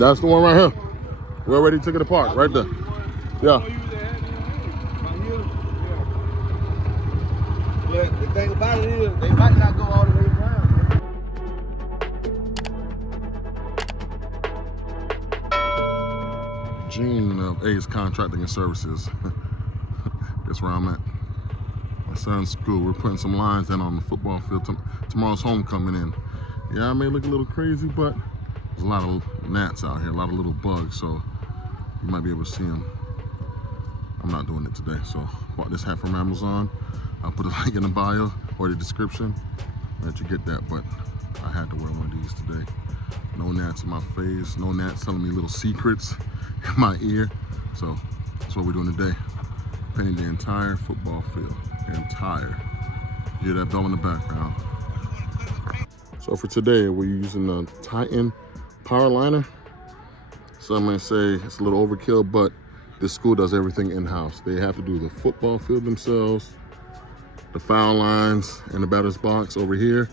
That's the one right here. We already took it apart, right there. Yeah. But the thing about it is, they might not go all the way around. Gene of Ace Contracting and Services. That's where I'm at. My son's school. We're putting some lines in on the football field. Tomorrow's homecoming in. Yeah, I may look a little crazy, but there's a lot of gnats out here, a lot of little bugs, so you might be able to see them. I'm not doing it today, so bought this hat from Amazon. I'll put a link in the bio or the description to let you get that, but I had to wear one of these today. No gnats in my face, no gnats telling me little secrets in my ear. So that's what we're doing today. Painting the entire football field, the entire. You hear that bell in the background. So for today, we're using the Titan Power Liner. Some may say it's a little overkill, but this school does everything in-house. They have to do the football field themselves, the foul lines and the batter's box over here,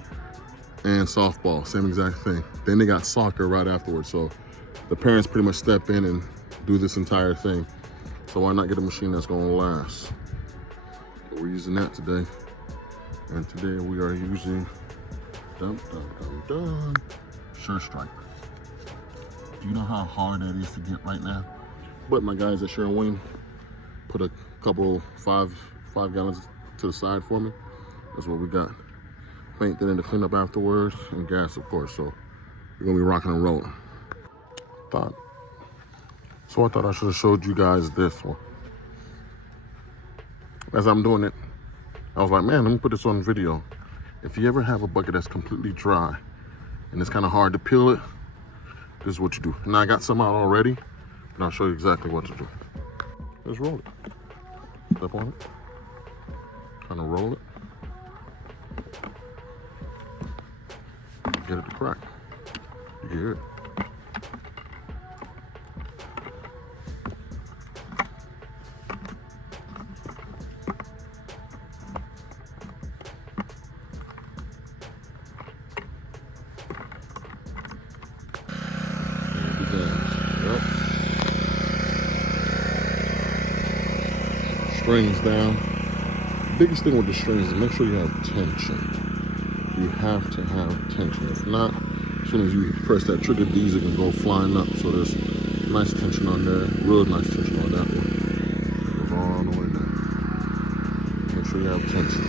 and softball, same exact thing. Then they got soccer right afterwards. So the parents pretty much step in and do this entire thing. So why not get a machine that's gonna last? But we're using that today. And today we are using Sherwin-Williams Stripe. Do you know how hard that is to get right now? But my guys at Sherwin put a couple five gallons to the side for me. That's what we got. Paint that in to clean up afterwards, and gas, of course. So we're gonna be rocking and rolling. So I thought I should have showed you guys this one. As I'm doing it, I was like, man, let me put this on video. If you ever have a bucket that's completely dry and it's kind of hard to peel it, this is what you do. Now I got some out already, and I'll show you exactly what to do. Just roll it. Step on it. Kind of roll it. Get it to crack. You can hear it. Strings down. Biggest thing with the strings is make sure you have tension. You have to have tension. If not, as soon as you press that trigger, these are gonna go flying up. So there's nice tension on there, real nice tension on that one. Goes all the way down. Make sure you have tension.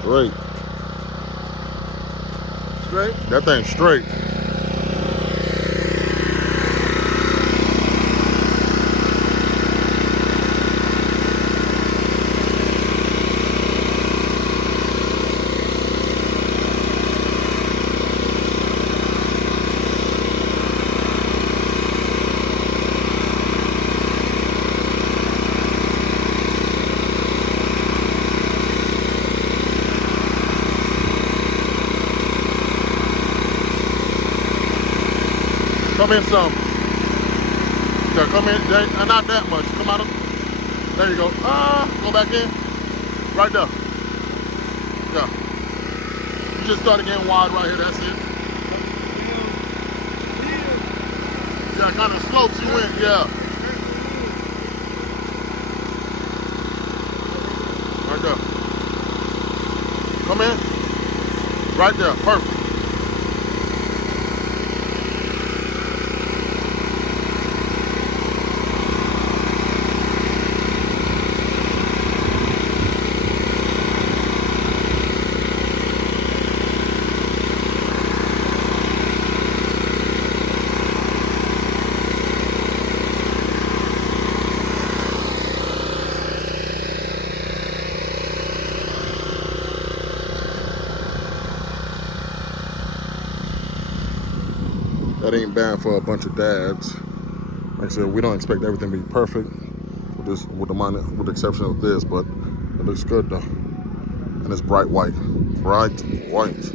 Straight. Straight? That thing's straight. Come in some. Yeah, come in. Not that much. Come out of. There you go. Go back in. Right there. Yeah. You just start again wide right here. That's it. Yeah, kind of slopes you in. Yeah. Right there. Come in. Right there. Perfect. That ain't bad for a bunch of dads. Like I said, we don't expect everything to be perfect with the exception of this, but it looks good though. And it's bright white. Bright white.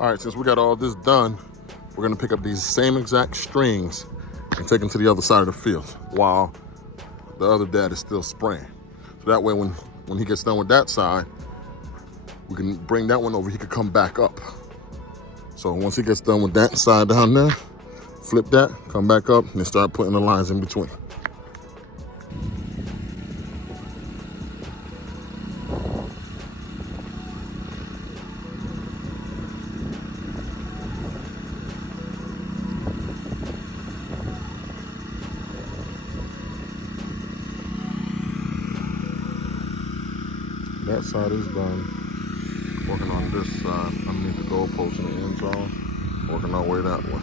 All right, since we got all this done, we're gonna pick up these same exact strings and take him to the other side of the field while the other dad is still spraying. So that way when he gets done with that side, we can bring that one over, he could come back up. So once he gets done with that side down there, flip that, come back up, and then start putting the lines in between. That side is done. Working on this side, underneath the goalpost in the end zone. Working our way that way.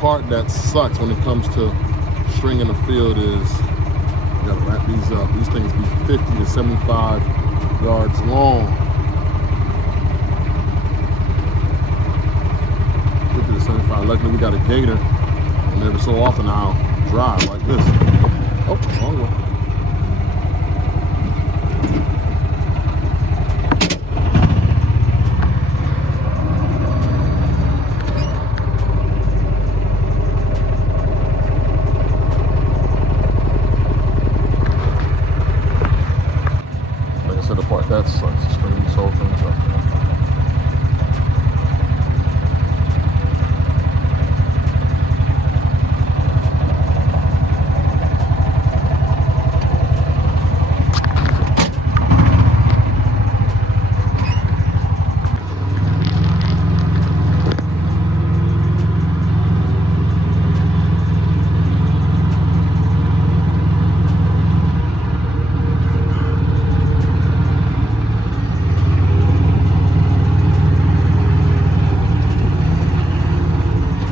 Part that sucks when it comes to stringing the field is you gotta wrap these up. These things be 50 to 75 yards long. 50 to 75. Luckily we got a gator, and every so often I'll drive like this. Oh, wrong way. That sucks. String these whole things up.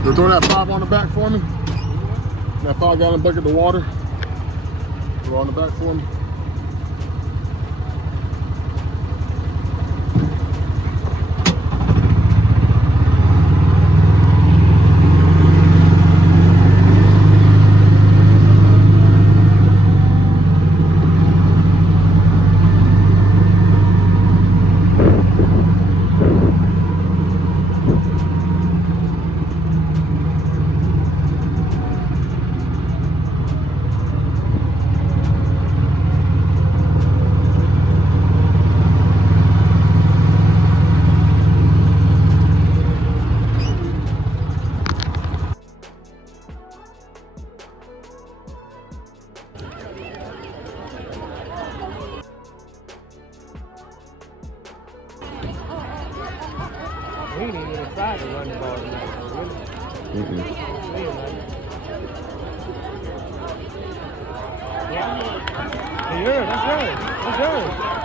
You throw that 5 on the back for me? That 5-gallon bucket of water. Throw on the back for me. We ain't even inside to run the ball tonight, so really. Yeah, that's right. That's right.